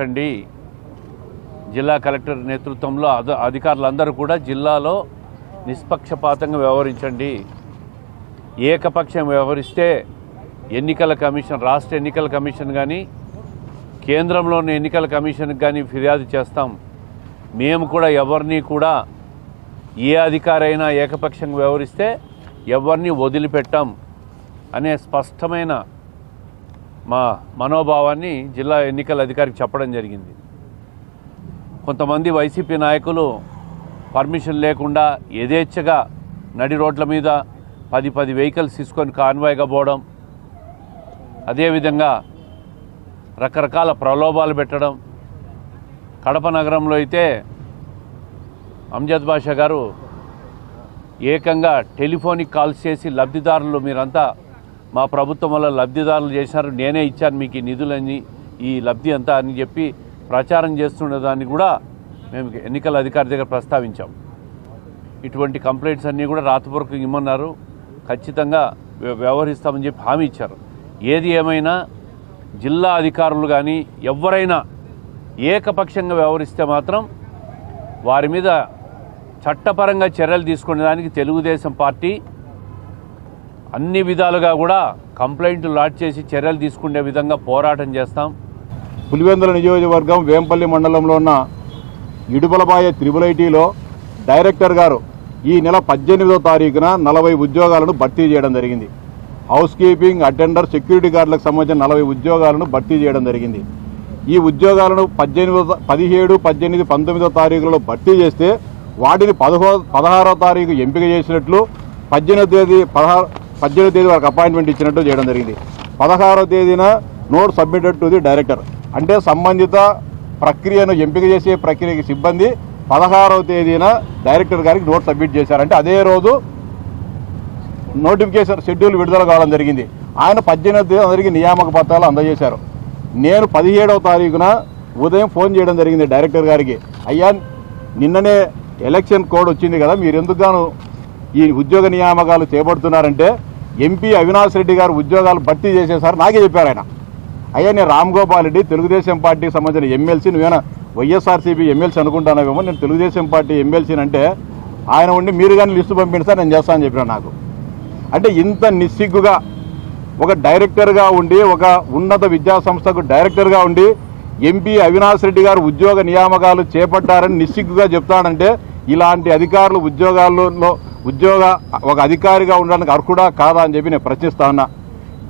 వ్యవహరించండి జిల్లా కలెక్టర్ నేతృత్వంలో అద అధికారులందరూ కూడా జిల్లాలో నిష్పక్షపాతంగా వ్యవహరించండి. ఏకపక్షం వ్యవహరిస్తే ఎన్నికల కమిషన్ రాష్ట్ర ఎన్నికల కమిషన్ కానీ కేంద్రంలోని ఎన్నికల కమిషన్కి కానీ ఫిర్యాదు చేస్తాం. మేము కూడా ఎవరిని కూడా ఏ అధికారైనా ఏకపక్షంగా వ్యవహరిస్తే ఎవరిని వదిలిపెట్టాం అనే స్పష్టమైన మా మనోభావాన్ని జిల్లా ఎన్నికల అధికారికి చెప్పడం జరిగింది. కొంతమంది వైసీపీ నాయకులు పర్మిషన్ లేకుండా యథేచ్ఛగా నడి రోడ్ల మీద పది పది వెహికల్స్ తీసుకొని కాన్వాయ్గా పోవడం అదేవిధంగా రకరకాల ప్రలోభాలు పెట్టడం. కడప నగరంలో అయితే అంజద్ బాషా గారు ఏకంగా టెలిఫోనిక్ కాల్స్ చేసి లబ్ధిదారులు మీరంతా మా ప్రభుత్వం వల్ల లబ్ధిదారులు చేశారు. నేనే ఇచ్చాను మీకు ఈ నిధులని ఈ లబ్ధి అంతా అని చెప్పి ప్రచారం చేస్తుండేదాన్ని కూడా మేము ఎన్నికల అధికారి దగ్గర ప్రస్తావించాం. ఇటువంటి కంప్లైంట్స్ అన్నీ కూడా రాతపూర్వకం ఇమ్మన్నారు. ఖచ్చితంగా వ్యవహరిస్తామని చెప్పి హామీ ఇచ్చారు. ఏది ఏమైనా జిల్లా అధికారులు కానీ ఎవరైనా ఏకపక్షంగా వ్యవహరిస్తే మాత్రం వారి మీద చట్టపరంగా చర్యలు తీసుకునే దానికి తెలుగుదేశం పార్టీ అన్ని విధాలుగా కూడా కంప్లైంట్లు లాడ్ చేసి చర్యలు తీసుకునే విధంగా పోరాటం చేస్తాం. పులివెందుల నియోజకవర్గం వేంపల్లి మండలంలో ఉన్న ఇడుపలబాయ త్రిబుల్ ఐటీలో డైరెక్టర్ గారు ఈ నెల పద్దెనిమిదో తారీఖున నలభై ఉద్యోగాలను భర్తీ చేయడం జరిగింది. హౌస్ కీపింగ్ అటెండర్ సెక్యూరిటీ గార్డులకు సంబంధించిన నలభై ఉద్యోగాలను భర్తీ చేయడం జరిగింది. ఈ ఉద్యోగాలను పద్దెనిమిదో పదిహేడు పద్దెనిమిది పంతొమ్మిదో తారీఖులలో భర్తీ చేస్తే వాటిని పదహో పదహారో తారీఖు ఎంపిక చేసినట్లు పద్దెనిమిదో తేదీ పదహారు పద్దెనిమిది తేదీ వరకు అపాయింట్మెంట్ ఇచ్చినట్టు చేయడం జరిగింది. పదహారో తేదీన note submitted to the director అంటే సంబంధిత ప్రక్రియను ఎంపిక చేసే ప్రక్రియకి సిబ్బంది పదహారవ తేదీన డైరెక్టర్ గారికి నోట్ సబ్మిట్ చేశారంటే అదే రోజు నోటిఫికేషన్ షెడ్యూల్ విడుదల కావడం జరిగింది. ఆయన పద్దెనిమిది తేదీ అందరికీ నియామక పత్రాలు అందజేశారు. నేను పదిహేడవ తారీఖున ఉదయం ఫోన్ చేయడం జరిగింది డైరెక్టర్ గారికి. అయ్యా నిన్ననే ఎలక్షన్ కోడ్ వచ్చింది కదా మీరు ఎందుకు గాను ఈ ఉద్యోగ నియామకాలు చేపడుతున్నారంటే ఎంపీ అవినాష్ రెడ్డి గారు ఉద్యోగాలు భర్తీ చేసేసారు నాకే చెప్పారు ఆయన. అయ్యా నేను రామ్ గోపాల్ రెడ్డి తెలుగుదేశం పార్టీకి సంబంధించిన ఎమ్మెల్సీ. నువ్వేనా వైఎస్ఆర్సీపీ ఎమ్మెల్సీ అనుకుంటానేమో నేను తెలుగుదేశం పార్టీ ఎమ్మెల్సీని అంటే ఆయన ఉండి మీరు కానీ లిస్టు పంపిణీ నేను చేస్తానని చెప్పిన నాకు. అంటే ఇంత నిస్సిగ్గుగా ఒక డైరెక్టర్గా ఉండి ఒక ఉన్నత విద్యా సంస్థకు డైరెక్టర్గా ఉండి ఎంపీ అవినాష్ రెడ్డి గారు ఉద్యోగ నియామకాలు చేపట్టారని నిస్సిగ్గుగా చెప్తాడంటే ఇలాంటి అధికారులు ఉద్యోగాల్లో ఉద్యోగ ఒక అధికారిగా ఉండడానికి అర్హుడా కాదా అని చెప్పి నేను ప్రశ్నిస్తా ఉన్నా.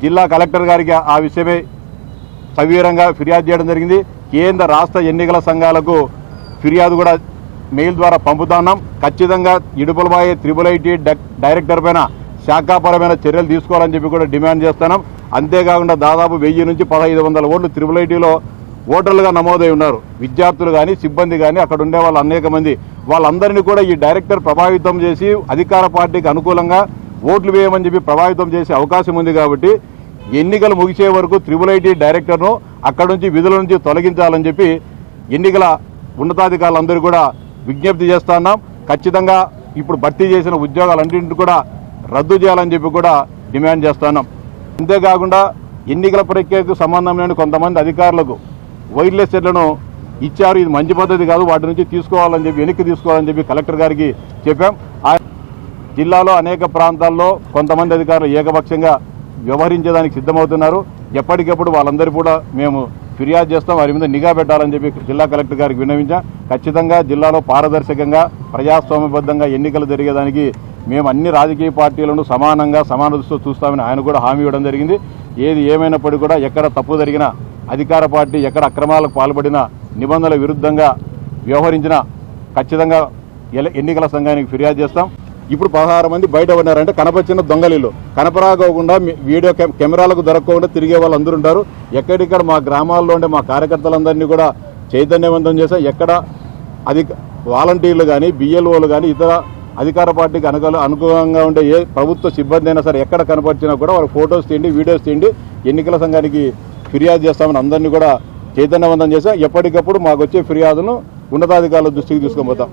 జిల్లా కలెక్టర్ గారికి ఆ విషయమై సవీరంగా ఫిర్యాదు చేయడం జరిగింది. కేంద్ర రాష్ట్ర ఎన్నికల సంఘాలకు ఫిర్యాదు కూడా మెయిల్ ద్వారా పంపుతున్నాం ఖచ్చితంగా ఇడుపులబాయి త్రిబుల్ ఐటీ డైరెక్టర్ పైన శాఖాపరమైన చర్యలు తీసుకోవాలని చెప్పి కూడా డిమాండ్ చేస్తున్నాం. అంతేకాకుండా దాదాపు వెయ్యి నుంచి పదహైదు వందల ఓట్లు త్రిబుల్ ఐటీలో ఓటర్లుగా నమోదై ఉన్నారు. విద్యార్థులు కానీ సిబ్బంది కానీ అక్కడ ఉండే వాళ్ళు అనేక మంది. వాళ్ళందరినీ కూడా ఈ డైరెక్టర్ ప్రభావితం చేసి అధికార పార్టీకి అనుకూలంగా ఓట్లు వేయమని చెప్పి ప్రభావితం చేసే అవకాశం ఉంది కాబట్టి ఎన్నికలు ముగిసే వరకు త్రిబుల్ ఐటీ డైరెక్టర్ను అక్కడ నుంచి విధుల నుంచి తొలగించాలని చెప్పి ఎన్నికల ఉన్నతాధికారులందరూ కూడా విజ్ఞప్తి చేస్తున్నాం ఖచ్చితంగా ఇప్పుడు భర్తీ చేసిన ఉద్యోగాలన్నింటినీ కూడా రద్దు చేయాలని చెప్పి కూడా డిమాండ్ చేస్తున్నాం అంతేకాకుండా ఎన్నికల ప్రక్రియకు సంబంధం లేని కొంతమంది అధికారులకు వైర్లెస్ సెట్లను ఇచ్చారు. ఇది మంచి పద్ధతి కాదు. వాటి నుంచి తీసుకోవాలని చెప్పి వెనక్కి తీసుకోవాలని చెప్పి కలెక్టర్ గారికి చెప్పాం. జిల్లాలో అనేక ప్రాంతాల్లో కొంతమంది అధికారులు ఏకపక్షంగా వ్యవహరించేదానికి సిద్ధమవుతున్నారు. ఎప్పటికప్పుడు వాళ్ళందరూ కూడా మేము ఫిర్యాదు చేస్తాం. వారి మీద నిఘా పెట్టాలని చెప్పి జిల్లా కలెక్టర్ గారికి విన్నవించాం. ఖచ్చితంగా జిల్లాలో పారదర్శకంగా ప్రజాస్వామ్యబద్ధంగా ఎన్నికలు జరిగేదానికి మేము అన్ని రాజకీయ పార్టీలను సమానంగా సమాన దృష్టితో చూస్తామని ఆయన కూడా హామీ ఇవ్వడం జరిగింది. ఏది ఏమైనప్పటికీ కూడా ఎక్కడ తప్పు జరిగినా అధికార పార్టీ ఎక్కడ అక్రమాలకు పాల్పడిన నిబంధనల విరుద్ధంగా వ్యవహరించిన ఖచ్చితంగా ఎన్నికల సంఘానికి ఫిర్యాదు చేస్తాం. ఇప్పుడు పదహారు మంది బయట ఉన్నారంటే కనపచ్చిన దొంగలీలు కనపరాకోకుండా వీడియో కె- కెమెరాలకు దొరకకుండా తిరిగే వాళ్ళు అందరూ ఉంటారు. ఎక్కడిక్కడ మా గ్రామాల్లో ఉండే మా కార్యకర్తలందరినీ కూడా చైతన్యవంతం చేసాం ఎక్కడ అది వాలంటీర్లు కానీ బిఎల్ఓలు కానీ ఇతర అధికార పార్టీకి అనుకూల అనుకూలంగా ఉండే ఏ ప్రభుత్వ సిబ్బంది అయినా సరే ఎక్కడ కనపరిచినా కూడా వాళ్ళు ఫొటోస్ తీయండి వీడియోస్ తీయండి. ఎన్నికల సంఘానికి ఫిర్యాదు చేస్తామని అందరినీ కూడా చైతన్యవంతం చేసాం. ఎప్పటికప్పుడు మాకు వచ్చే ఫిర్యాదును ఉన్నతాధికారుల దృష్టికి తీసుకొని పోతాం